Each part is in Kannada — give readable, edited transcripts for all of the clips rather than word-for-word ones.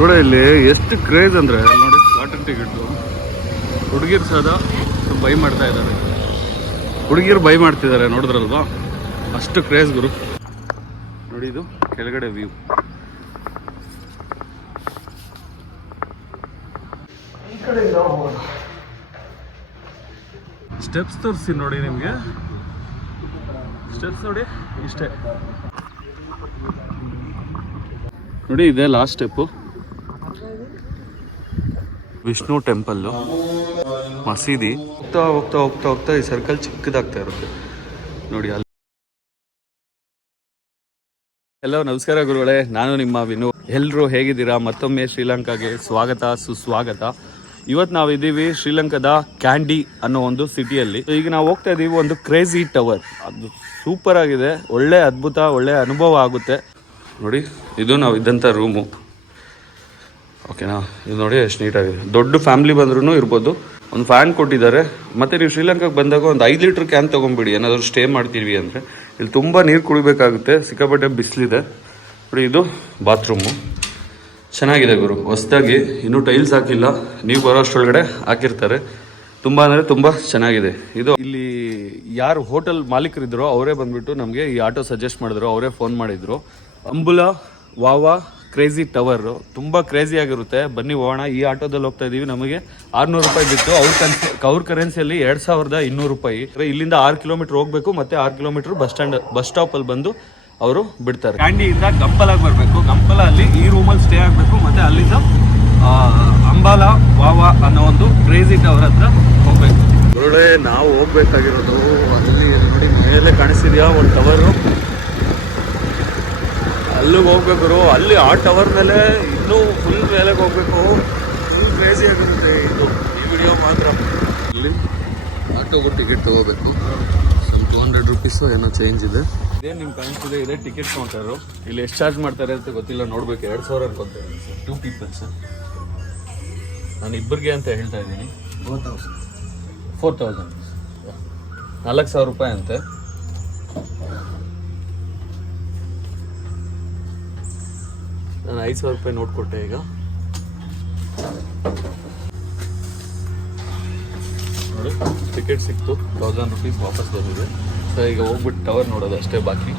ನೋಡಿ ಇಲ್ಲಿ ಎಷ್ಟು ಕ್ರೇಜ್ ಅಂದರೆ ನೋಡಿ ವಾಟರ್ ಟಿಕೆಟು ಹುಡುಗಿರು ಸದಾ ಬೈ ಮಾಡ್ತಾ ಇದ್ದಾರೆ. ಹುಡುಗಿರು ಬೈ ಮಾಡ್ತಿದ್ದಾರೆ ನೋಡಿದ್ರಲ್ವಾ, ಅಷ್ಟು ಕ್ರೇಜ್ ಗುರು. ನೋಡಿ ಇದು ಕೆಳಗಡೆ ವ್ಯೂ. ಈ ಕಡೆಯಿಂದ ಹೋಗೋಣ. ಸ್ಟೆಪ್ಸ್ ತೋರಿಸಿ ನೋಡಿ, ನಿಮಗೆ ಸ್ಟೆಪ್ಸ್ ನೋಡಿ ಇಷ್ಟೇ ನೋಡಿ. ಇದೆ ಲಾಸ್ಟ್ ಸ್ಟೆಪ್ಪು. ವಿಷ್ಣು ಟೆಂಪಲ್ಲು, ಮಸೀದಿ. ಹೋಗ್ತಾ ಹೋಗ್ತಾ ಹೋಗ್ತಾ ಹೋಗ್ತಾ ಈ ಸರ್ಕಲ್ ಚಿಕ್ಕದಾಗ್ತಾ ಇರುತ್ತೆ ನೋಡಿ ಅಲ್ಲಿ. ಹಲೋ, ನಮಸ್ಕಾರ ಗುರುಗಳೇ, ನಾನು ನಿಮ್ಮ ವಿನು. ಎಲ್ಲರೂ ಹೇಗಿದ್ದೀರಾ? ಮತ್ತೊಮ್ಮೆ ಶ್ರೀಲಂಕಾಗೆ ಸ್ವಾಗತ ಸುಸ್ವಾಗತ. ಇವತ್ತು ನಾವು ಇದ್ದೀವಿ ಶ್ರೀಲಂಕಾದ ಕ್ಯಾಂಡಿ ಅನ್ನೋ ಒಂದು ಸಿಟಿಯಲ್ಲಿ. ಈಗ ನಾವು ಹೋಗ್ತಾ ಇದ್ದೀವಿ ಒಂದು ಕ್ರೇಜಿ ಟವರ್. ಅದು ಸೂಪರ್ ಆಗಿದೆ, ಒಳ್ಳೆ ಅದ್ಭುತ, ಒಳ್ಳೆ ಅನುಭವ ಆಗುತ್ತೆ ನೋಡಿ. ಇದು ನಾವು ಇದ್ದಂಥ ರೂಮು, ಓಕೆನಾ? ಇದು ನೋಡಿ ಎಷ್ಟು ನೀಟಾಗಿದೆ. ದೊಡ್ಡ ಫ್ಯಾಮಿಲಿ ಬಂದ್ರೂ ಇರ್ಬೋದು. ಒಂದು ಫ್ಯಾನ್ ಕೊಟ್ಟಿದ್ದಾರೆ. ಮತ್ತು ನೀವು ಶ್ರೀಲಂಕಾಗೆ ಬಂದಾಗ ಒಂದು 5 ಲೀಟ್ರ್ ಕ್ಯಾನ್ ತೊಗೊಂಬಿಡಿ ಏನಾದರೂ ಸ್ಟೇ ಮಾಡ್ತೀವಿ ಅಂದರೆ. ಇಲ್ಲಿ ತುಂಬ ನೀರು ಕುಡಿಬೇಕಾಗುತ್ತೆ, ಸಿಕ್ಕಾಪಟ್ಟೆ ಬಿಸಿಲಿದೆ ನೋಡಿ. ಇದು ಬಾತ್ರೂಮು ಚೆನ್ನಾಗಿದೆ ಗುರು, ಹೊಸದಾಗಿ, ಇನ್ನೂ ಟೈಲ್ಸ್ ಹಾಕಿಲ್ಲ. ನೀವು ಬರೋ ಅಷ್ಟರೊಳಗಡೆ ಹಾಕಿರ್ತಾರೆ. ತುಂಬ ಅಂದರೆ ತುಂಬ ಚೆನ್ನಾಗಿದೆ ಇದು. ಇಲ್ಲಿ ಯಾರು ಹೋಟೆಲ್ ಮಾಲೀಕರಿದ್ರು ಅವರೇ ಬಂದುಬಿಟ್ಟು ನಮಗೆ ಈ ಆಟೋ ಸಜೆಸ್ಟ್ ಮಾಡಿದ್ರು, ಅವರೇ ಫೋನ್ ಮಾಡಿದರು. ಅಂಬುಲಾ ವಾವಾ ಕ್ರೇಜಿ ಟವರ್ ತುಂಬ ಕ್ರೇಜಿ ಆಗಿರುತ್ತೆ, ಬನ್ನಿ ಹೋಗೋಣ. ಈ ಆಟೋದಲ್ಲಿ ಹೋಗ್ತಾ ಇದ್ದೀವಿ. ನಮಗೆ 600 ರೂಪಾಯಿ ಬಿತ್ತು. ಅವ್ರ ಕರೆನ್ಸಿಯಲ್ಲಿ 2200 ರೂಪಾಯಿ. ಇಲ್ಲಿಂದ 6 ಕಿಲೋಮೀಟರ್ ಹೋಗಬೇಕು, ಮತ್ತು 6 ಕಿಲೋಮೀಟರ್ ಬಸ್ ಸ್ಟಾಪಲ್ಲಿ ಬಂದು ಅವರು ಬಿಡ್ತಾರೆ. ಕ್ಯಾಂಡಿಯಿಂದ ಗಂಪಲಾಗಿ ಬರಬೇಕು. ಗಂಪಲಲ್ಲಿ ಈ ರೂಮಲ್ಲಿ ಸ್ಟೇ ಆಗಬೇಕು, ಮತ್ತು ಅಲ್ಲಿಂದ ಅಂಬಾಲಾ ವಾವಾ ಅನ್ನೋ ಒಂದು ಕ್ರೇಜಿ ಟವರ್ ಹತ್ರ ಹೋಗ್ಬೇಕು. ಒಳ್ಳೆ ನಾವು ಹೋಗ್ಬೇಕಾಗಿರೋದು ಅಲ್ಲಿ ನೋಡಿ, ಮೇಲೆ ಕಾಣಿಸ್ತಿದ್ಯಾ ಒಂದು ಟವರು, ಅಲ್ಲಿಗೆ ಹೋಗ್ಬೇಕು. ಅಲ್ಲಿ ಆ ಟವರ್ ಮೇಲೆ ಇನ್ನೂ ಫುಲ್ ಮೇಲೆಗೆ ಹೋಗ್ಬೇಕು. ಫುಲ್ ಕ್ರೇಜಿ ಆಗಿರುತ್ತೆ ಇದು, ಈ ವಿಡಿಯೋ ಮಾತ್ರ. ಇಲ್ಲಿ ಆಟೋಗೂ ಟಿಕೆಟ್ ತೊಗೋಬೇಕು. 200 ರೂಪೀಸು ಏನೋ ಚೇಂಜ್ ಇದೆ. ಇದೇ ನಿಮ್ಗೆ ಕಾಣಿಸ್ತಿದೆ, ಇದೇ ಟಿಕೆಟ್ ಕೌಂಟರು. ಇಲ್ಲಿ ಎಷ್ಟು ಚಾರ್ಜ್ ಮಾಡ್ತಾರೆ ಅಂತ ಗೊತ್ತಿಲ್ಲ, ನೋಡ್ಬೇಕು. 2000 ಅನ್ಕೊತಾರೆ 2 ಪೀಪಲ್ಸ್. ನಾನು ಇಬ್ಬರಿಗೆ ಅಂತ ಹೇಳ್ತಾ ಇದ್ದೀನಿ. 4000 4000 ರೂಪಾಯಿ ಅಂತೆ. ನಾನು 5000 ರೂಪಾಯಿ ನೋಟ್ ಕೊಟ್ಟೆ. ಈಗ ನೋಡಿ ಟಿಕೆಟ್ ಸಿಕ್ತು, 1000 ರೂಪೀಸ್ ವಾಪಸ್ ಬಂದಿದೆ. ಸೊ ಈಗ ಹೋಗ್ಬಿಟ್ಟು ಟವರ್ ನೋಡೋದು ಅಷ್ಟೇ ಬಾಕಿ.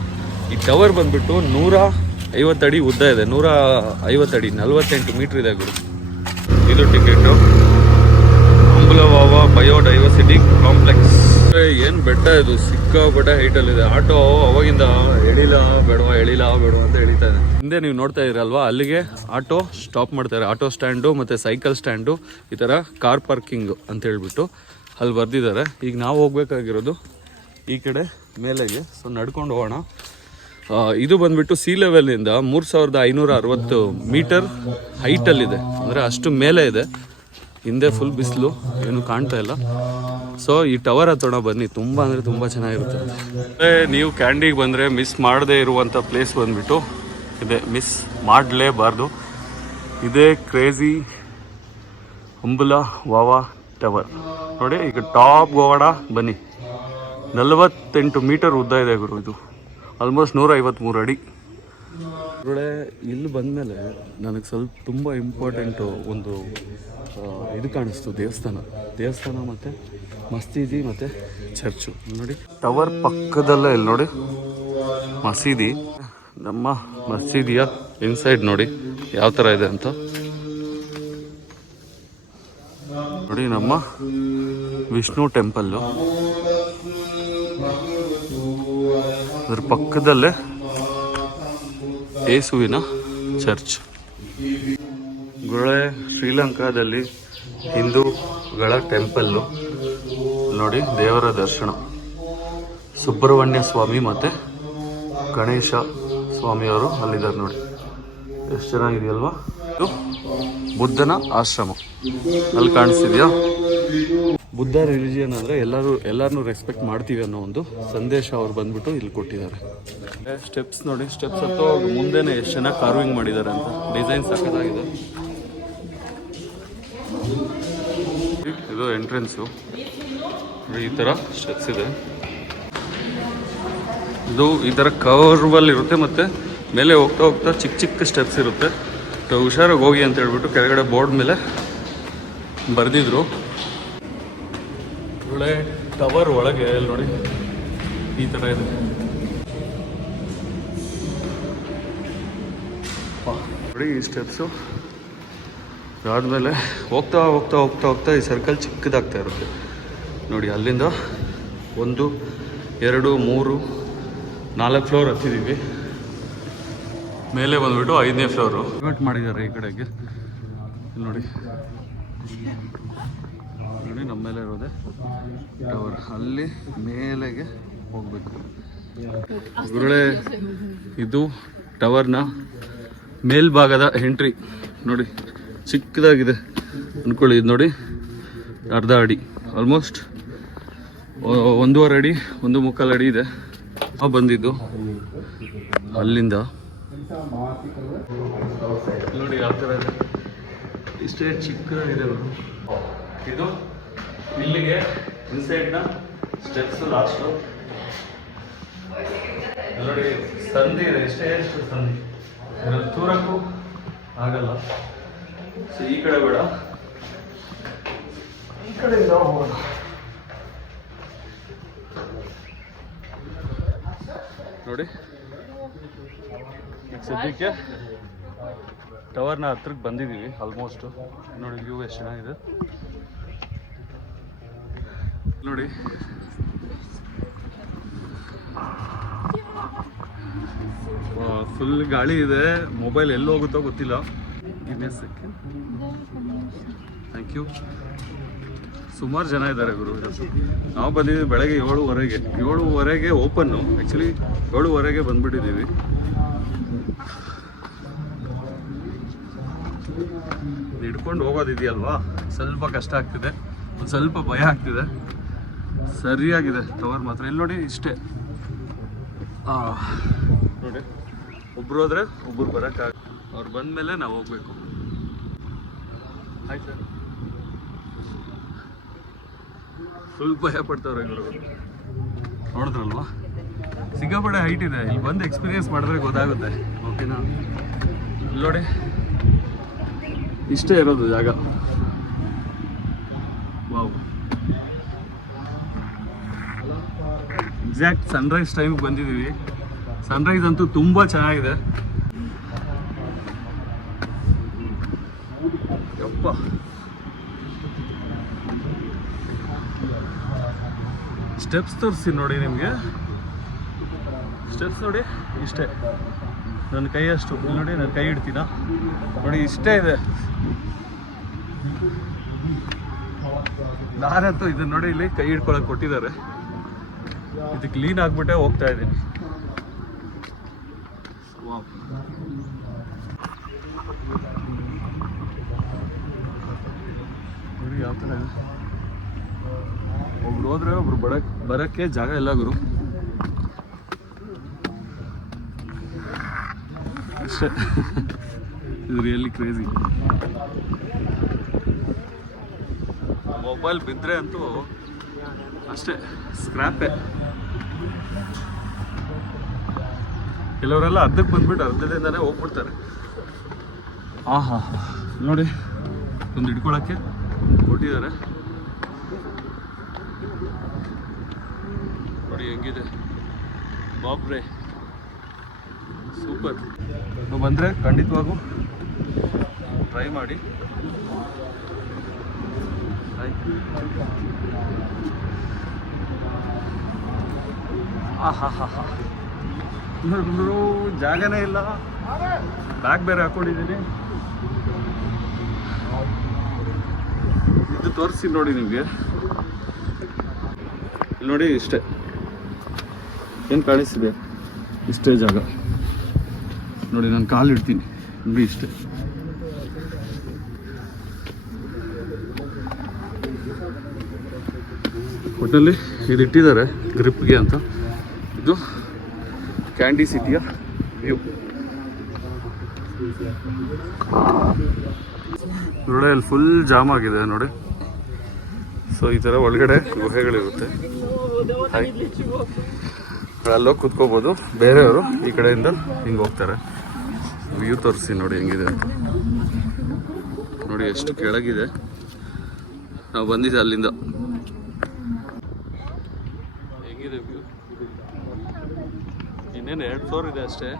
ಈ ಟವರ್ ಬಂದ್ಬಿಟ್ಟು 150 ಅಡಿ ಉದ್ದ ಇದೆ, 150 ಅಡಿ, 48 ಮೀಟ್ರ್ ಇದೆ ಗುರು. ಇದು ಟಿಕೆಟು. ಅಂಬುಲಾ ವಾವಾ ಬಯೋಡೈವರ್ಸಿಟಿ ಕಾಂಪ್ಲೆಕ್ಸ್. ಏನು ಬೆಟ್ಟ ಇದು, ಸಿಕ್ಕಾಪಟ್ಟೆ ಹೈಟಲ್ಲಿದೆ. ಆಟೋ ಅವಾಗಿಂದ ಎಳಿಲ ಬೇಡವಾ ಅಂತ ಎಳಿತಾ ಇದೆ. ಹಿಂದೆ ನೀವು ನೋಡ್ತಾ ಇರಲ್ವಾ, ಅಲ್ಲಿಗೆ ಆಟೋ ಸ್ಟಾಪ್ ಮಾಡ್ತಾರೆ. ಆಟೋ ಸ್ಟ್ಯಾಂಡು ಮತ್ತು ಸೈಕಲ್ ಸ್ಟ್ಯಾಂಡು, ಈ ಥರ ಕಾರ್ ಪಾರ್ಕಿಂಗ್ ಅಂತ ಹೇಳ್ಬಿಟ್ಟು ಅಲ್ಲಿ ಬರ್ದಿದ್ದಾರೆ. ಈಗ ನಾವು ಹೋಗ್ಬೇಕಾಗಿರೋದು ಈ ಕಡೆ ಮೇಲೆಗೆ. ಸೊ ನಡ್ಕೊಂಡು ಹೋಗೋಣ. ಇದು ಬಂದ್ಬಿಟ್ಟು ಸಿ ಲೆವೆಲಿಂದ 3560 ಮೀಟರ್ ಹೈಟಲ್ಲಿದೆ, ಅಂದರೆ ಅಷ್ಟು ಮೇಲೆ ಇದೆ. ಹಿಂದೆ ಫುಲ್ ಬಿಸಿಲು, ಏನು ಕಾಣ್ತಾ ಇಲ್ಲ. ಸೊ ಈ ಟವರ್ ಹತ್ತೋಣ ಬನ್ನಿ, ತುಂಬ ಅಂದರೆ ತುಂಬ ಚೆನ್ನಾಗಿರುತ್ತೆ. ನೀವು ಕ್ಯಾಂಡಿಗೆ ಬಂದರೆ ಮಿಸ್ ಮಾಡದೇ ಇರುವಂಥ ಪ್ಲೇಸ್ ಬಂದ್ಬಿಟ್ಟು ಇದೆ, ಮಿಸ್ ಮಾಡಲೇಬಾರ್ದು. ಇದೇ ಕ್ರೇಜಿ ಅಂಬುಲಾ ವಾವಾ ಟವರ್ ನೋಡಿ. ಈಗ ಟಾಪ್ ಹೋಗೋಣ ಬನ್ನಿ. 48 ಮೀಟರ್ ಉದ್ದ ಇದೆ ಗುರು. ಇದು ಆಲ್ಮೋಸ್ಟ್ 153 ಅಡಿ. ಒಳ್ಳೆ ಇಲ್ಲಿ ಬಂದಮೇಲೆ ನನಗೆ ಸ್ವಲ್ಪ ತುಂಬ ಇಂಪಾರ್ಟೆಂಟು ಒಂದು ಇದು ಕಾಣಿಸ್ತು, ದೇವಸ್ಥಾನ ಮತ್ತು ಮಸೀದಿ ಮತ್ತು ಚರ್ಚು ನೋಡಿ. ಟವರ್ ಪಕ್ಕದಲ್ಲೇ ಇಲ್ಲಿ ನೋಡಿ ಮಸೀದಿ. ನಮ್ಮ ಮಸೀದಿಯ ಇನ್ಸೈಡ್ ನೋಡಿ ಯಾವ ಥರ ಇದೆ ಅಂತ ನೋಡಿ. ನಮ್ಮ ವಿಷ್ಣು ಟೆಂಪಲ್ಲು, ಅದ್ರ ಪಕ್ಕದಲ್ಲೇ ಯೇಸುವಿನ ಚರ್ಚ್. ಗುಳೆ ಶ್ರೀಲಂಕಾದಲ್ಲಿ ಹಿಂದೂಗಳ ಟೆಂಪಲ್ಲು ನೋಡಿ, ದೇವರ ದರ್ಶನ. ಸುಬ್ರಹ್ಮಣ್ಯ ಸ್ವಾಮಿ ಮತ್ತು ಗಣೇಶ ಸ್ವಾಮಿಯವರು ಅಲ್ಲಿದ್ದಾರೆ ನೋಡಿ, ಎಷ್ಟು ಚೆನ್ನಾಗಿದೆಯಲ್ವಾ. ಇದು ಬುದ್ಧನ ಆಶ್ರಮ ಅಲ್ಲಿ ಕಾಣಿಸ್ತಿದ್ಯಾ. ಬುದ್ಧ ರಿಲಿಜಿಯನ್ ಅಂದರೆ ಎಲ್ಲರನ್ನೂ ರೆಸ್ಪೆಕ್ಟ್ ಮಾಡ್ತೀವಿ ಅನ್ನೋ ಒಂದು ಸಂದೇಶ ಅವ್ರು ಬಂದ್ಬಿಟ್ಟು ಇಲ್ಲಿ ಕೊಟ್ಟಿದ್ದಾರೆ. ಸ್ಟೆಪ್ಸ್ ನೋಡಿ, ಸ್ಟೆಪ್ಸ್ ಹತ್ತೋ ಮುಂದೆನೇ ಎಷ್ಟು ಚೆನ್ನಾಗಿ ಕಾರ್ವಿಂಗ್ ಮಾಡಿದ್ದಾರೆ ಅಂತ, ಡಿಸೈನ್ ಸಕ್ಕತ್ತಾಗಿದೆ. ಇದು ಎಂಟ್ರೆನ್ಸು, ಈ ಥರ ಸ್ಟೆಪ್ಸ್ ಇದೆ. ಇದು ಈ ಥರ ಕರ್ವಲ್ಲಿ ಇರುತ್ತೆ, ಮತ್ತು ಮೇಲೆ ಹೋಗ್ತಾ ಹೋಗ್ತಾ ಚಿಕ್ಕ ಚಿಕ್ಕ ಸ್ಟೆಪ್ಸ್ ಇರುತ್ತೆ. ಸೊ ಹುಷಾರಾಗಿ ಹೋಗಿ ಅಂತ ಹೇಳ್ಬಿಟ್ಟು ಕೆಳಗಡೆ ಬೋರ್ಡ್ ಮೇಲೆ ಬರೆದಿದ್ರು. ಒಳ್ಳೆ ಟವರ್ ಒಳಗೆ ಅಲ್ಲಿ ನೋಡಿ ಈ ಥರ ಇದೆ. ನೋಡಿ ಈ ಸ್ಟೆಪ್ಸು ಅದಾದಮೇಲೆ ಹೋಗ್ತಾ ಹೋಗ್ತಾ ಹೋಗ್ತಾ ಹೋಗ್ತಾ ಈ ಸರ್ಕಲ್ ಚಿಕ್ಕದಾಗ್ತಾ ಇರುತ್ತೆ ನೋಡಿ. ಅಲ್ಲಿಂದ 1 2 3 4 ಫ್ಲೋರ್ ಹತ್ತಿದ್ದೀವಿ. ಮೇಲೆ ಬಂದುಬಿಟ್ಟು 5ನೇ ಫ್ಲೋರು ಕನ್ವರ್ಟ್ ಮಾಡಿದ್ದಾರೆ ಈ ಕಡೆಗೆ. ನೋಡಿ ನೋಡಿ ನಮ್ಮ ಮೇಲೆ ಇರೋದೆ ಟವರ್. ಅಲ್ಲಿ ಮೇಲೆಗೆ ಹೋಗಬೇಕು ಗುರುಳೆ. ಇದು ಟವರ್ನ ಮೇಲ್ಭಾಗದ ಎಂಟ್ರಿ ನೋಡಿ. ಚಿಕ್ಕದಾಗಿದೆ ಅಂದ್ಕೊಳ್ಳಿ. ಇದು ನೋಡಿ ಅರ್ಧ ಅಡಿ, ಆಲ್ಮೋಸ್ಟ್ 1.5 ಅಡಿ 1.25 ಅಡಿ ಇದೆ. ಬಂದಿದ್ದು ಅಲ್ಲಿಂದ ನೋಡಿ ಯಾವ ಥರ ಇದೆ. ಇಷ್ಟೇ ಚಿಕ್ಕದಾಗಿದೆ. ಇದು ಇಲ್ಲಿಗೆ ಇನ್ಸೈಡ್ನ ಸ್ಟೆಪ್ಸ್ ಲಾಸ್ಟು ನೋಡಿ. ಸಂಧಿ ಇದೆ, ಎಷ್ಟು ಸಂಧಿ ಇದ್ರಲ್ಲಿ ತೂರಕ್ಕೂ ಆಗಲ್ಲ. ಸೊ ಈ ಕಡೆ ಬೇಡ, ಈ ಕಡೆಯಿಂದ ಹೋಗೋಣ. ನೋಡಿ ಈಗ ಸದ್ಯಕ್ಕೆ ಟವರ್ನ ಹತ್ರಕ್ಕೆ ಬಂದಿದ್ದೀವಿ ಆಲ್ಮೋಸ್ಟು. ನೋಡಿ ವ್ಯೂ ಎಷ್ಟು ಚೆನ್ನಾಗಿದೆ ನೋಡಿ. ಫುಲ್ ಗಾಳಿ ಇದೆ. ಮೊಬೈಲ್ ಎಲ್ಲಿ ಹೋಗುತ್ತೋ ಗೊತ್ತಿಲ್ಲ. Thank you. ಸುಮಾರು ಜನ ಇದ್ದಾರೆ ಗುರು. ನಾವು ಬಂದಿದ್ದೀವಿ ಬೆಳಗ್ಗೆ 7:30. 7:30 ಓಪನ್ನು. ಆ್ಯಕ್ಚುಲಿ 7:30 ಬಂದುಬಿಟ್ಟಿದ್ದೀವಿ. ಹಿಡ್ಕೊಂಡು ಹೋಗೋದಿದೆಯಲ್ವಾ, ಸ್ವಲ್ಪ ಕಷ್ಟ ಆಗ್ತಿದೆ, ಒಂದು ಸ್ವಲ್ಪ ಭಯ ಆಗ್ತಿದೆ. ಸರಿಯಾಗಿದೆ ಟವರ್ ಮಾತ್ರ. ಇಲ್ಲಿ ನೋಡಿ ಇಷ್ಟೇ. ನೋಡಿ ಒಬ್ರು ಹೋದ್ರೆ ಒಬ್ರು ಬರೋಕ್ಕಾಗ. ಅವ್ರು ಬಂದಮೇಲೆ ನಾವು ಹೋಗ್ಬೇಕು. ಆಯ್ತು. ಫುಲ್ ಭಯ ಪಡ್ತವ್ರೆ ಇವರು. ನೋಡಿದ್ರಲ್ವಾ ಸಿಕ್ಕಾಪಟ್ಟೆ ಹೈಟ್ ಇದೆ. ಇಲ್ಲಿ ಬಂದು ಎಕ್ಸ್ಪೀರಿಯನ್ಸ್ ಮಾಡಿದ್ರೆ ಗೊತ್ತಾಗುತ್ತೆ. ಓಕೆನಾ? ಇಲ್ಲಿ ನೋಡಿ ಇಷ್ಟೇ ಇರೋದು ಜಾಗ. ವಾವ್. ಎಕ್ಸಾಕ್ಟ್ ಸನ್ರೈಸ್ ಟೈಮಿಗೆ ಬಂದಿದ್ದೀವಿ. ಸನ್ರೈಸ್ ಅಂತೂ ತುಂಬ ಚೆನ್ನಾಗಿದೆ. ಯಪ್ಪ ಸ್ಟೆಪ್ಸ್ ತೋರಿಸಿ ನೋಡಿ ನಿಮಗೆ. ಸ್ಟೆಪ್ಸ್ ನೋಡಿ ಇಷ್ಟೇ. ನನ್ನ ಕೈ ಅಷ್ಟು. ಇಲ್ಲಿ ನೋಡಿ ನಾನು ಕೈ ಇಡ್ತೀನ ನೋಡಿ ಇಷ್ಟೇ ಇದೆ. ನಾನಂತೂ ಇದನ್ನ ನೋಡಿ ಇಲ್ಲಿ ಕೈ ಹಿಡ್ಕೊಳಕ್ಕೆ ಕೊಟ್ಟಿದ್ದಾರೆ. ಇದು ಕ್ಲೀನ್ ಆಗಿಬಿಟ್ಟೆ ಹೋಗ್ತಾ ಇದ್ದೀನಿ. ನೋಡಿ ಯಾವ ಥರ ಇದೆ. ಒಬ್ರು ಹೋದ್ರೆ ಒಬ್ರು ಬರೋಕ್ಕೆ ಜಾಗ ಇಲ್ಲ ಗುರು. ಅಷ್ಟೇ. ಇದು ರಿಯಲಿ ಕ್ರೇಜಿ. ಮೊಬೈಲ್ ಬಿದ್ದರೆ ಅಂತೂ ಅಷ್ಟೇ ಸ್ಕ್ರ್ಯಾಪೇ. ಕೆಲವರೆಲ್ಲ ಅರ್ಧಕ್ಕೆ ಬಂದ್ಬಿಟ್ಟು ಅರ್ಧದಿಂದನೇ ಹೋಗ್ಬಿಡ್ತಾರೆ. ಆಹಾ ನೋಡಿ ಒಂದು ಹಿಡ್ಕೊಳಕ್ಕೆ ಕೊಟ್ಟಿದ್ದಾರೆ ನೋಡಿ ಹೆಂಗಿದೆ. ಬಾಬ್ರೆ ಸೂಪರ್. ನೀವು ಬಂದರೆ ಖಂಡಿತವಾಗೂ ಟ್ರೈ ಮಾಡಿ. ಆಹಾ ಹಾ ಹಾ. ಜಾಗನೇ ಇಲ್ಲ. ಬ್ಯಾಗ್ ಬೇರೆ ಹಾಕೊಂಡಿದ್ದೀನಿ. ಇದು ತೋರಿಸಿ ನೋಡಿ ನಿಮಗೆ. ಇಲ್ಲಿ ನೋಡಿ ಇಷ್ಟೇ. ಏನು ಕಾಣಿಸ್ತಿದೆ? ಇಷ್ಟೇ ಜಾಗ ನೋಡಿ. ನಾನು ಕಾಲು ಇಡ್ತೀನಿ ನೋಡಿ ಇಷ್ಟೇ. ಒಟ್ಟಲ್ಲಿ ಇದು ಇಟ್ಟಿದ್ದಾರೆ ಗ್ರಿಪ್ಗೆ ಅಂತ. ಇದು ಕ್ಯಾಂಡಿ ಸಿಟಿಯ ವ್ಯೂ. ನೋಡಿ ಅಲ್ಲಿ ಫುಲ್ ಜಾಮ್ ಆಗಿದೆ ನೋಡಿ. ಸೊ ಈ ಥರ ಒಳಗಡೆ ಗುಹೆಗಳಿರುತ್ತೆ. ಅಲ್ಲೋಗಿ ಕೂತ್ಕೋಬೋದು. ಬೇರೆಯವರು ಈ ಕಡೆಯಿಂದ ಹಿಂಗೆ ಹೋಗ್ತಾರೆ. ವ್ಯೂ ತೋರಿಸಿ ನೋಡಿ ಹೆಂಗಿದೆ ನೋಡಿ, ಎಷ್ಟು ಕೆಳಗಿದೆ. ನಾವು ಬಂದಿದ್ದೆ ಅಲ್ಲಿಂದ. ಹೆಂಗಿದೆ ವ್ಯೂ? ಇನ್ನೇನು 2 ಫ್ಲೋರ್ ಇದೆ ಅಷ್ಟೇ.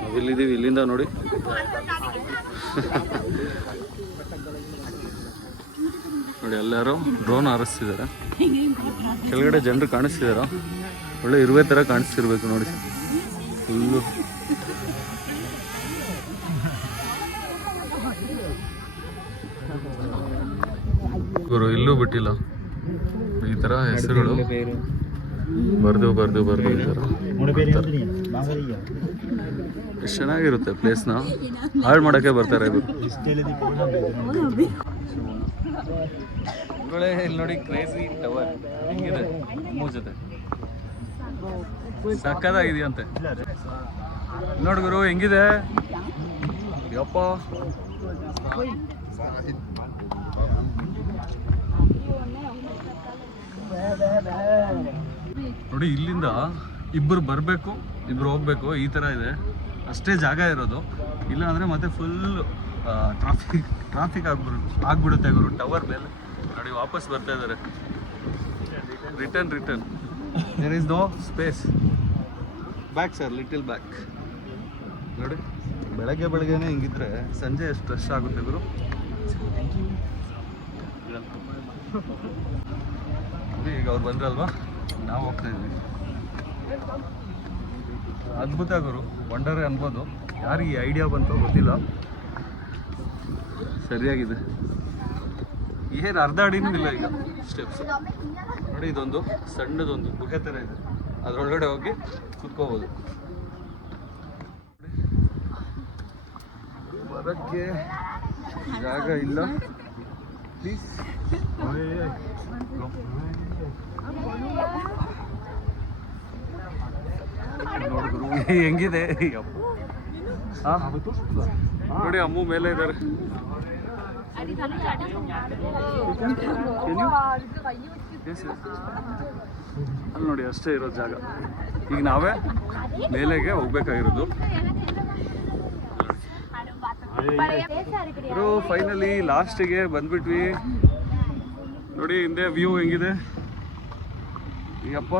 ನಾವಿಲ್ಲಿದ್ದೀವಿ, ಇಲ್ಲಿಂದ ನೋಡಿ ನೋಡಿ ಎಲ್ಲರೂ ಡ್ರೋನ್ ಹಾರಿಸ್ತಿದ್ದಾರೆ. ಕೆಳಗಡೆ ಜನರು ಕಾಣಿಸ್ತಿದಾರ, ಒಳ್ಳೆ ಇರುವೆ ಥರ ಕಾಣಿಸ್ತಿರ್ಬೇಕು ನೋಡಿ ಫುಲ್ಲು. ಗುರು ಇಲ್ಲೂ ಬಿಟ್ಟಿಲ್ಲ ಈ ಥರ ಹೆಸರುಗಳು ಬರ್ದು ಈ ಥರ. ಎಷ್ಟು ಚೆನ್ನಾಗಿರುತ್ತೆ ಪ್ಲೇಸ್ನ ಹಾಳು ಮಾಡೋಕ್ಕೆ ಬರ್ತಾರೆ ಇವರು. ಇಲ್ಲಿ ನೋಡಿ ಕ್ರೇಜಿ ಟವರ್ ಹೆಂಗಿದೆ ಜೊತೆ ಸಕ್ಕದಾಗಿದೆಯಂತೆ. ನೋಡಿ ಗುರು ಹೆಂಗಿದೆ ಯಪ್ಪ. ನೋಡಿ ಇಲ್ಲಿಂದ ಇಬ್ಬರು ಬರಬೇಕು, ಇಬ್ಬರು ಹೋಗ್ಬೇಕು, ಈ ಥರ ಇದೆ. ಅಷ್ಟೇ ಜಾಗ ಇರೋದು, ಇಲ್ಲ ಅಂದರೆ ಮತ್ತೆ ಫುಲ್ ಟ್ರಾಫಿಕ್ ಆಗ್ಬಿಡುತ್ತೆ ಗುರು. ಟವರ್ ಮೇಲೆ ನೋಡಿ ವಾಪಸ್ ಬರ್ತಾ ಇದ್ದಾರೆ. Return there is no space. Back sir, little back. ನೋಡಿ ಬೆಳಗ್ಗೆನೇ ಹಿಂಗಿದ್ರೆ ಸಂಜೆ ಎಷ್ಟು ರಶ್ ಆಗುತ್ತೆ ಗುರು. ಈಗ ಅವ್ರು ಬಂದ್ರಲ್ವಾ, ನಾವು ಹೋಗ್ತಾ ಇದ್ವಿ. ಅದ್ಭುತ ಗುರು, ವಂಡರೇ ಅನ್ಬೋದು. ಯಾರಿಗೆ ಐಡಿಯಾ ಬಂತು ಗೊತ್ತಿಲ್ಲ, ಸರಿಯಾಗಿದೆ. ಏನು ಅರ್ಧ ಅಡಿನೂ ಇಲ್ಲ ಈಗ ಸ್ಟೆಪ್ಸ್. ನೋಡಿ ಇದೊಂದು ಸಣ್ಣದೊಂದು ಗುಹೆ ಥರ ಇದೆ, ಅದರೊಳಗಡೆ ಹೋಗಿ ಕುತ್ಕೋಬೋದು. ಬರೋಕ್ಕೆ ಜಾಗ ಇಲ್ಲ ಪ್ಲೀಸ್. ನೋಡಿದ್ರು ಹೆಂಗಿದೆ ನೋಡಿ, ಅಮ್ಮು ಮೇಲೆ ಇದ್ದಾರೆ. ಅಲ್ಲಿ ನೋಡಿ ಅಷ್ಟೇ ಇರೋ ಜಾಗ. ಈಗ ನಾವೇ ಮೇಲೆಗೆ ಹೋಗ್ಬೇಕಾಗಿರೋದು. ಫೈನಲಿ ಲಾಸ್ಟಿಗೆ ಬಂದ್ಬಿಟ್ವಿ. ನೋಡಿ ಹಿಂದೆ ವ್ಯೂ ಹೆಂಗಿದೆ ಈಗಪ್ಪ,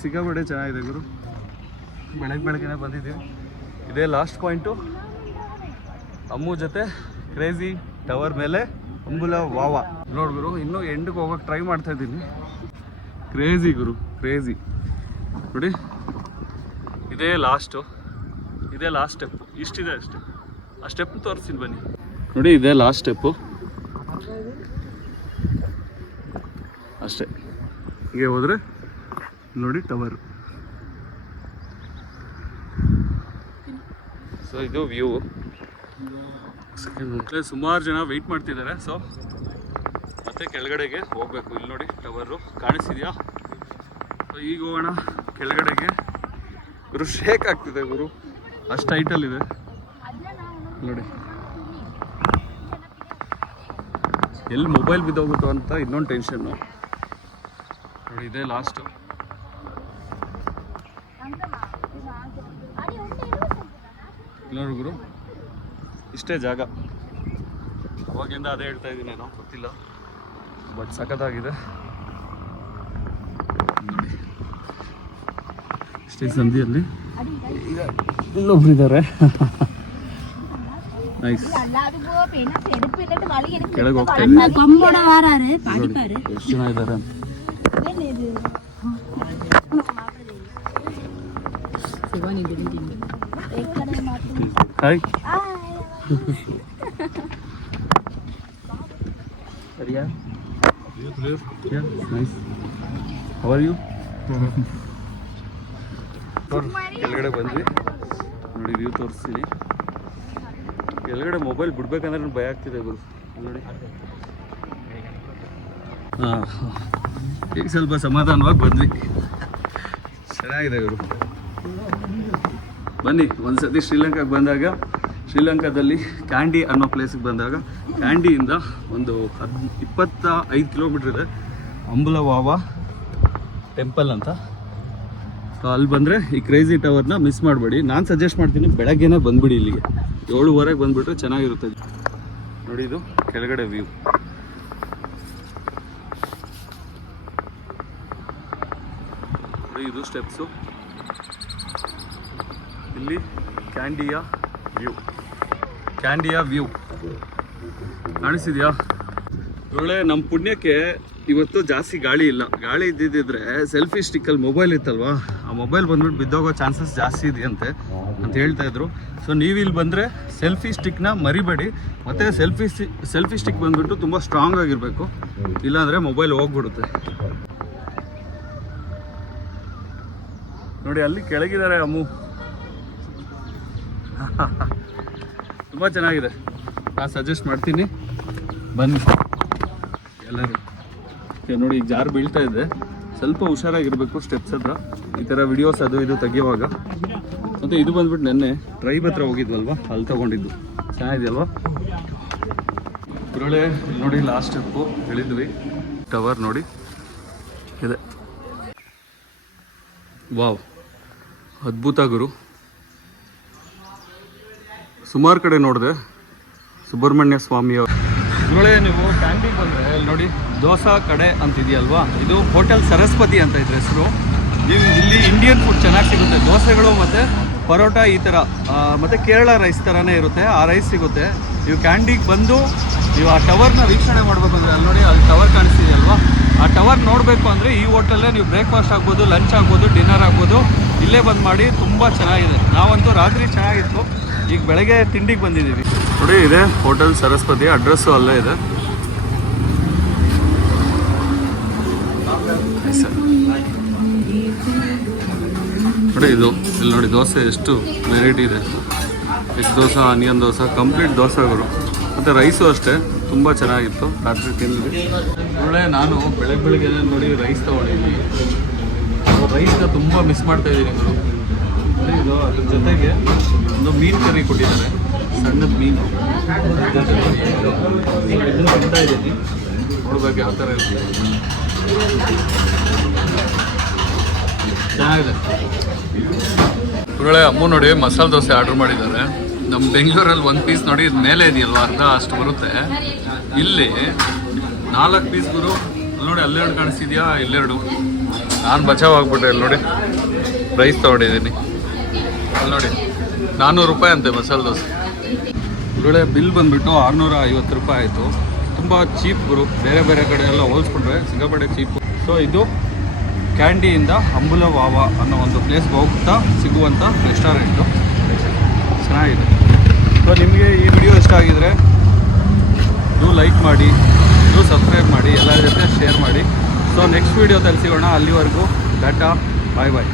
ಸಿಕ್ಕಾಪಟ್ಟೆ ಚೆನ್ನಾಗಿದೆ ಗುರು. ಬೆಳಗ್ಗೆನೇ ಬಂದಿದ್ದೀವಿ. ಇದೇ ಲಾಸ್ಟ್ ಪಾಯಿಂಟು. ಅಮ್ಮು ಜೊತೆ ಕ್ರೇಜಿ ಟವರ್ ಮೇಲೆ ಅಂಬುಲ ವಾವ. ನೋಡಿ ಗುರು, ಇನ್ನೂ ಎಂಡಿಗೆ ಹೋಗೋಕೆ ಟ್ರೈ ಮಾಡ್ತಾ ಇದ್ದೀನಿ. ಕ್ರೇಜಿ ಗುರು, ಕ್ರೇಜಿ. ನೋಡಿ ಇದೇ ಲಾಸ್ಟ್ ಸ್ಟೆಪ್ಪು. ಇಷ್ಟಿದೆ ಅಷ್ಟೇ, ಆ ಸ್ಟೆಪ್ ತೋರಿಸ್ತೀನಿ ಬನ್ನಿ. ನೋಡಿ ಇದೇ ಲಾಸ್ಟ್ ಸ್ಟೆಪ್ಪು ಅಷ್ಟೇ. ಹೀಗೆ ಹೋದರೆ ನೋಡಿ ಟವರು. ಸೊ ಇದು ವ್ಯೂ. ಸುಮಾರು ಜನ ವೆಯ್ಟ್ ಮಾಡ್ತಿದ್ದಾರೆ. ಸೊ ಮತ್ತೆ ಕೆಳಗಡೆಗೆ ಹೋಗ್ಬೇಕು. ಇಲ್ಲಿ ನೋಡಿ ಟವರು ಕಾಣಿಸ್ತಿದ್ಯಾ? ಸೊ ಈಗ ಹೋಗೋಣ ಕೆಳಗಡೆಗೆ. ಗುರು ಶೇಕ್ ಆಗ್ತಿದೆ ಗುರು, ಅಷ್ಟು ಹೈಟಲ್ಲಿದೆ ನೋಡಿ. ಎಲ್ಲಿ ಮೊಬೈಲ್ ಬಿದ್ದೋಗುತ್ತೋ ಅಂತ ಇನ್ನೊಂದು ಟೆನ್ಷನ್ನು. ನೋಡಿ ಇದೇ ಲಾಸ್ಟು. ನೋಡಿ ಗುರು, ಇಷ್ಟೇ ಜಾಗ. ಅವಾಗಿಂದ ಅದೇ ಹೇಳ್ತಾ ಇದ್ದೀನೇನೋ ಗೊತ್ತಿಲ್ಲ, ಬಟ್ ಸಖತ್ತಾಗಿದೆ. ಇಷ್ಟೇ ಸಂಧಿಯಲ್ಲಿ ಈಗ ಇಲ್ಲೊಬ್ರು ಇದ್ದಾರೆ. ನೈಸ್. ಕೆಳಗೆ ಹೋಗ್ತಾ ಇದ್ದೀವಿ. ಎಷ್ಟು ಜನ ಇದ್ದಾರೆ. Hi. Yeah, nice. How are you? ಕೆಳಗಡೆ ಬಂದ್ವಿ ನೋಡಿ, ವ್ಯೂ ತೋರಿಸ್ತೀನಿ. ಕೆಳಗಡೆ ಮೊಬೈಲ್ ಬಿಡ್ಬೇಕಂದ್ರೆ ಭಯ ಆಗ್ತಿದೆ ಗುರು. ನೋಡಿ ಹಾಂ, ಈಗ ಸ್ವಲ್ಪ ಸಮಾಧಾನವಾಗಿ ಬಂದ್ವಿ. ಚೆನ್ನಾಗಿದೆ ಗುರು. ಬನ್ನಿ ಒಂದ್ಸತಿ ಶ್ರೀಲಂಕಾಗೆ ಬಂದಾಗ ಶ್ರೀಲಂಕಾದಲ್ಲಿ ಕ್ಯಾಂಡಿ ಅನ್ನೋ ಪ್ಲೇಸಿಗೆ ಬಂದಾಗ ಕ್ಯಾಂಡಿಯಿಂದ ಒಂದು 25 ಕಿಲೋಮೀಟ್ರ್ ಇದೆ ಅಂಬುಲವಾವ ಟೆಂಪಲ್ ಅಂತ. ಸೊ ಅಲ್ಲಿ ಬಂದರೆ ಈ ಕ್ರೇಜಿ ಟವರ್ನ ಮಿಸ್ ಮಾಡಬೇಡಿ. ನಾನು ಸಜೆಸ್ಟ್ ಮಾಡ್ತೀನಿ ಬೆಳಗ್ಗೆನೇ ಬಂದುಬಿಡಿ ಇಲ್ಲಿಗೆ, 7:15 ಬಂದುಬಿಟ್ರೆ ಚೆನ್ನಾಗಿರುತ್ತೆ. ನೋಡಿ ಇದು ಕೆಳಗಡೆ ವ್ಯೂ. ನೋಡಿ ಇದು ಸ್ಟೆಪ್ಸು, ಇಲ್ಲಿ ಕ್ಯಾಂಡಿಯ ವ್ಯೂ ಕಾಣಿಸಿದ್ಯಾ? ಒಳ್ಳೆ ನಮ್ಮ ಪುಣ್ಯಕ್ಕೆ ಇವತ್ತು ಜಾಸ್ತಿ ಗಾಳಿ ಇಲ್ಲ. ಗಾಳಿ ಇದ್ದಿದ್ದರೆ ಸೆಲ್ಫಿ ಸ್ಟಿಕ್ಕಲ್ಲಿ ಮೊಬೈಲ್ ಇತ್ತಲ್ವಾ, ಆ ಮೊಬೈಲ್ ಬಂದ್ಬಿಟ್ಟು ಬಿದ್ದೋಗೋ ಚಾನ್ಸಸ್ ಜಾಸ್ತಿ ಇದೆಯಂತೆ ಅಂತ ಹೇಳ್ತಾಯಿದ್ರು. ಸೊ ನೀವು ಇಲ್ಲಿ ಬಂದರೆ ಸೆಲ್ಫಿ ಸ್ಟಿಕ್ನ ಮರಿಬೇಡಿ. ಮತ್ತು ಸೆಲ್ಫಿ ಸ್ಟಿಕ್ ಬಂದುಬಿಟ್ಟು ತುಂಬ ಸ್ಟ್ರಾಂಗ್ ಆಗಿರಬೇಕು, ಇಲ್ಲಾಂದರೆ ಮೊಬೈಲ್ ಹೋಗ್ಬಿಡುತ್ತೆ. ನೋಡಿ ಅಲ್ಲಿ ಕೆಳಗಿದ್ದಾರೆ ಅಮ್ಮು, ತುಂಬ ಚೆನ್ನಾಗಿದೆ. ನಾನು ಸಜೆಸ್ಟ್ ಮಾಡ್ತೀನಿ, ಬನ್ನಿ ಎಲ್ಲರೂ. ನೋಡಿ ಈಗ ಜಾರು ಬೀಳ್ತಾ ಇದೆ, ಸ್ವಲ್ಪ ಹುಷಾರಾಗಿರಬೇಕು ಸ್ಟೆಪ್ಸ್ ಹತ್ರ. ಈ ಥರ ವಿಡಿಯೋಸ್ ಅದು ಇದು ತೆಗಿಯುವಾಗ. ಮತ್ತು ಇದು ಬಂದ್ಬಿಟ್ಟು ನೆನ್ನೆ ಟ್ರೈಬ್ ಹತ್ರ ಹೋಗಿದ್ವಲ್ವ, ಅಲ್ಲಿ ತೊಗೊಂಡಿದ್ದು. ಚೆನ್ನಾಗಿದೆಯಲ್ವಾ? ಗುರುಳೆ ನೋಡಿ ಲಾಸ್ಟ್ ಸ್ಟೆಪ್ಪು ಹೇಳಿದ್ವಿ. ಟವರ್ ನೋಡಿ ಇದೆ, ವಾವ್ ಅದ್ಭುತ ಗುರು. ಸುಮಾರು ಕಡೆ ನೋಡಿದೆ ಸುಬ್ರಹ್ಮಣ್ಯ ಸ್ವಾಮಿಯವರು. ಗುರುಳೆ ನೀವು ಕ್ಯಾಂಟೀನ್ ಬಂದರೆ ಇಲ್ಲಿ ನೋಡಿ ದೋಸಾ ಕಡೆ ಅಂತಿದೆಯಲ್ವಾ, ಇದು ಹೋಟೆಲ್ ಸರಸ್ವತಿ ಅಂತ ಇದ್ರೆ ಹೆಸರು. ನೀವು ಇಲ್ಲಿ ಇಂಡಿಯನ್ ಫುಡ್ ಚೆನ್ನಾಗಿ ಸಿಗುತ್ತೆ, ದೋಸೆಗಳು ಮತ್ತು ಪರೋಟ ಈ ಥರ, ಮತ್ತು ಕೇರಳ ರೈಸ್ ಥರನೇ ಇರುತ್ತೆ, ಆ ರೈಸ್ ಸಿಗುತ್ತೆ. ನೀವು ಕ್ಯಾಂಟೀನ್ಗೆ ಬಂದು ನೀವು ಆ ಟವರ್ನ ವೀಕ್ಷಣೆ ಮಾಡಬೇಕು ಅಂದರೆ ಅಲ್ಲಿ ನೋಡಿ, ಅಲ್ಲಿ ಟವರ್ ಕಾಣಿಸ್ತಿದೆಯಲ್ವಾ, ಆ ಟವರ್ ನೋಡಬೇಕು ಅಂದರೆ ಈ ಹೋಟೆಲ್ಲೇ ನೀವು ಬ್ರೇಕ್ಫಾಸ್ಟ್ ಆಗ್ಬೋದು, ಲಂಚ್ ಆಗ್ಬೋದು, ಡಿನ್ನರ್ ಆಗ್ಬೋದು, ಇಲ್ಲೇ ಬಂದು ಮಾಡಿ. ತುಂಬ ಚೆನ್ನಾಗಿದೆ. ನಾವಂತೂ ರಾತ್ರಿ ಚೆನ್ನಾಗಿತ್ತು, ಈಗ ಬೆಳಗ್ಗೆ ತಿಂಡಿಗೆ ಬಂದಿದ್ದೀವಿ. ನೋಡಿ ಇದೆ ಹೋಟೆಲ್ ಸರಸ್ವತಿ, ಅಡ್ರೆಸ್ಸು ಅಲ್ಲೇ ಇದೆ. ನೋಡಿ ಇದು ಇಲ್ಲಿ ನೋಡಿ ದೋಸೆ ಎಷ್ಟು ವೆರೈಟಿ ಇದೆ. Egg dosa, onion dosa, complete ದೋಸೆಗಳು. ಮತ್ತು ರೈಸು ಅಷ್ಟೇ ತುಂಬ ಚೆನ್ನಾಗಿತ್ತು. ರಾತ್ರಿ ತಿಂದ್ವಿ. ಒಳ್ಳೆ ನಾನು ಬೆಳಗ್ಗೆ ನೋಡಿ ರೈಸ್ ತೊಗೊಂಡಿದ್ದೀನಿ. ರೈಸ್ನ ತುಂಬ ಮಿಸ್ ಮಾಡ್ತಾ ಇದ್ದೀನಿ ಗುರು. ಇದು ಅದ್ರ ಜೊತೆಗೆ ಒಂದು ಮೀನು ಕರಿ ಕೊಟ್ಟಿದ್ದಾರೆ, ಸಣ್ಣದ ಮೀನು. ಇದನ್ನು ತಿಂತಾ ಇದ್ದೀನಿ, ನೋಡ್ಬೇಕು ಯಾವ ಥರ ಇರುತ್ತೆ. ಚೆನ್ನಾಗಿದೆ. ಒಳ್ಳೆ ಅಮ್ಮು ನೋಡಿ ಮಸಾಲೆ ದೋಸೆ ಆರ್ಡ್ರ್ ಮಾಡಿದ್ದಾರೆ. ನಮ್ಮ ಬೆಂಗಳೂರಲ್ಲಿ ಒಂದು ಪೀಸ್ ನೋಡಿ ಇದು ಮೇಲೆ ಇದೆಯಲ್ವ, ಅರ್ಧ ಅಷ್ಟು ಬರುತ್ತೆ. ಇಲ್ಲಿ 4 ಪೀಸ್ ಗುರು. ಅಲ್ಲಿ ನೋಡಿ ಅಲ್ಲೆರಡು ಕಾಣಿಸ್ತಿದ್ಯಾ, ಇಲ್ಲೆರಡು. ನಾನು ಬಚಾವ್ ಆಗ್ಬಿಟ್ಟೆ. ಇಲ್ಲಿ ನೋಡಿ ರೈಸ್ ತೊಗೊಂಡಿದ್ದೀನಿ. ಅಲ್ಲಿ ನೋಡಿ 400 ರೂಪಾಯಿ ಅಂತೆ ಮಸಾಲೆ ದೋಸೆ. ಒಳ್ಳೆ ಬಿಲ್ ಬಂದುಬಿಟ್ಟು 650 ರೂಪಾಯಿ ಆಯಿತು. ತುಂಬ ಚೀಪ್ ಗುರು, ಬೇರೆ ಬೇರೆ ಕಡೆ ಎಲ್ಲ ಹೋಲಿಸ್ಕೊಂಡ್ರೆ ಸಿಕ್ಕಾಪಟ್ಟೆ ಚೀಪು. ಸೊ ಇದು ಕ್ಯಾಂಡಿಯಿಂದ ಅಂಬುಲವಾವ ಅನ್ನೋ ಒಂದು ಪ್ಲೇಸ್ಗೆ ಹೋಗ್ತಾ ಸಿಗುವಂಥ ರೆಸ್ಟೋರೆಂಟು. ಚೆನ್ನಾಗಿದೆ. ಸೊ ನಿಮಗೆ ಈ ವಿಡಿಯೋ ಇಷ್ಟ ಆಗಿದರೆ ಲೈಕ್ ಮಾಡಿ, ಸಬ್ಸ್ಕ್ರೈಬ್ ಮಾಡಿ, ಎಲ್ಲರ ಜೊತೆ ಶೇರ್ ಮಾಡಿ. ಸೊ ನೆಕ್ಸ್ಟ್ ವೀಡಿಯೋದಲ್ಲಿ ಸಿಗೋಣ. ಅಲ್ಲಿವರೆಗೂ ಟಾಟಾ, ಬಾಯ್ ಬಾಯ್.